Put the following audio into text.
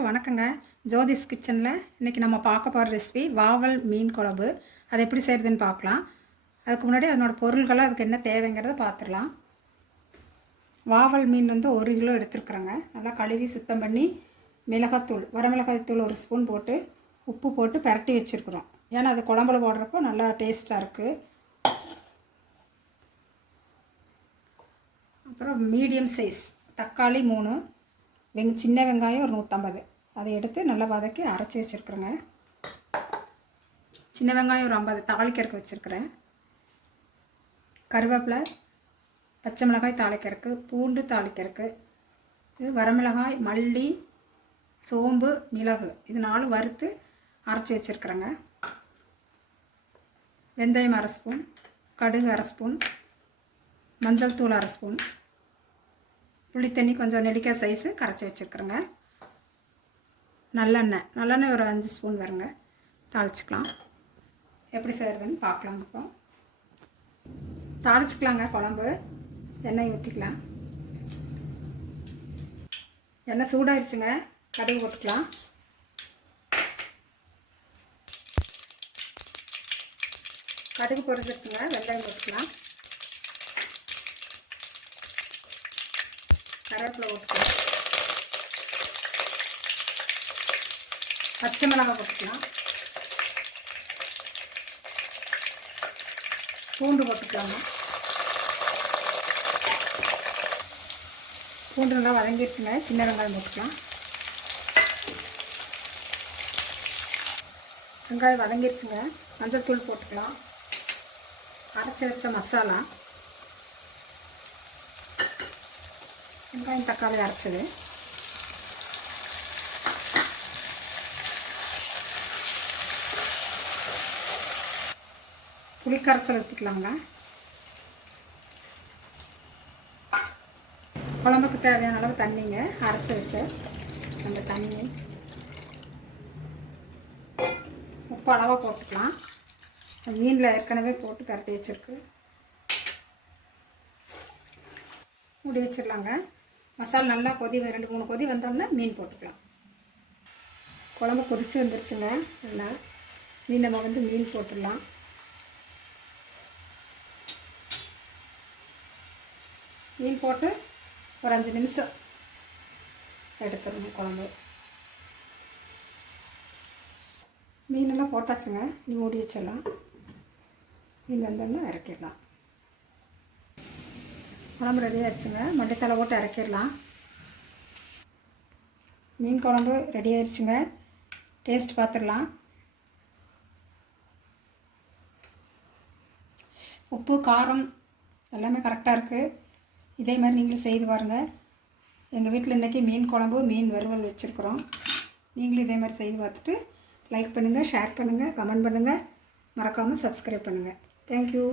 எல்லாருக்கும் வணக்கங்க. ஜோதிஸ் கிச்சனில் இன்றைக்கி நம்ம பார்க்க போகிற ரெசிபி வாவல் மீன் குழம்பு. அது எப்படி செய்கிறதுன்னு பார்க்கலாம். அதுக்கு முன்னாடி அதனோட பொருள்களை அதுக்கு என்ன தேவைங்கிறத பார்த்துடலாம். வாவல் மீன் வந்து 1 கிலோ எடுத்துருக்குறேங்க. நல்லா கழுவி சுத்தம் பண்ணி மிளகாத்தூள், வரமிளகாய்த்தூள் 1 ஸ்பூன் போட்டு உப்பு போட்டு பரட்டி வச்சுருக்குறோம். ஏன்னா அது குழம்புல போடுறப்போ நல்லா டேஸ்ட்டாக இருக்குது. அப்புறம் மீடியம் சைஸ் தக்காளி 3, சின்ன வெங்காயம் ஒரு 150, அதை எடுத்து நல்லா வதக்கி அரைச்சி வச்சுருக்குறேங்க. சின்ன வெங்காயம் ஒரு 50 தாளிக்கறக்கு வச்சுருக்குறேன். கருவேப்பிலை, பச்சை மிளகாய் தாளிக்கறக்கு, பூண்டு தாளிக்கறக்கு, இது வரமிளகாய், மல்லி, சோம்பு, மிளகு இது 4 வறுத்து அரைச்சி வச்சுருக்குறேங்க. வெந்தயம் 1/2 ஸ்பூன், கடுகு 1/2 ஸ்பூன், மஞ்சள் தூள் 1/2 ஸ்பூன், புளித்தண்ணி கொஞ்சம் நெல்லிக்காய் சைஸு கரைச்சி வச்சுருக்குறேங்க. நல்லெண்ணெய் ஒரு 5 ஸ்பூன் வருங்க. தாளிச்சிக்கலாம். எப்படி செய்கிறதுன்னு பார்க்கலாங்க. இப்போ தாளிச்சிக்கலாங்க. குழம்பு எண்ணெய் ஊற்றிக்கலாம். எண்ணெய் சூடாகிடுச்சுங்க. கடுகு போட்டுக்கலாம். கடுகு பொரிச்சிருச்சுங்க. வெங்காயம் போட்டுக்கலாம். கருவேப்பிலை போட்டுக்கலாம். பச்சை மிளகாய் போட்டுக்கலாம். பூண்டு போட்டுக்கலாங்க. பூண்டு நல்லா வதங்கிடுச்சுங்க. சின்ன வெங்காயம் போட்டுக்கலாம். வெங்காயம் வதங்கிடுச்சுங்க. மஞ்சள் தூள் போட்டுக்கலாம். அரைச்சி வச்ச மசாலா, வெங்காயம் தக்காளி அரைச்சது, புளிக்கரைசல் ஊற்றிக்கலாங்க. குழம்புக்கு தேவையான அளவு தண்ணிங்க. அரைச்சி வச்ச அந்த தண்ணி, உப்பு அளவாக போட்டுக்கலாம். மீனில் ஏற்கனவே போட்டு பரட்டி வச்சுருக்கு. மூடி வச்சிடலாங்க. மசாலா நல்லா 2-3 கொதி வந்தோம்னா மீன் போட்டுக்கலாம். குழம்பு கொதிச்சு வந்துருச்சுங்க. நல்லா நம்ம மீன் போட்டுடலாம். மீன் போட்டு ஒரு 5 நிமிஷம் எடுத்துடணும் குழம்பு. மீனெல்லாம் போட்டாச்சுங்க. நீ மூடி வச்சிடலாம். மீன் வந்தோம்னா இறக்கிடலாம். குழம்பு ரெடி ஆகிடுச்சுங்க. மல்லித்தலை போட்டு இறக்கிடலாம். மீன் குழம்பு ரெடி ஆகிடுச்சுங்க. டேஸ்ட் பார்த்துடலாம். உப்பு காரம் எல்லாமே கரெக்டாக இருக்குது. இதே மாதிரி நீங்களும் செய்து பாருங்கள். எங்கள் வீட்டில் இன்றைக்கி மீன் குழம்பு, மீன் வறுவல் வச்சுருக்குறோம். நீங்களும் இதே மாதிரி செய்து பார்த்துட்டு லைக் பண்ணுங்கள், ஷேர் பண்ணுங்கள், கமெண்ட் பண்ணுங்கள், மறக்காமல் சப்ஸ்கிரைப் பண்ணுங்கள். தேங்க்யூ.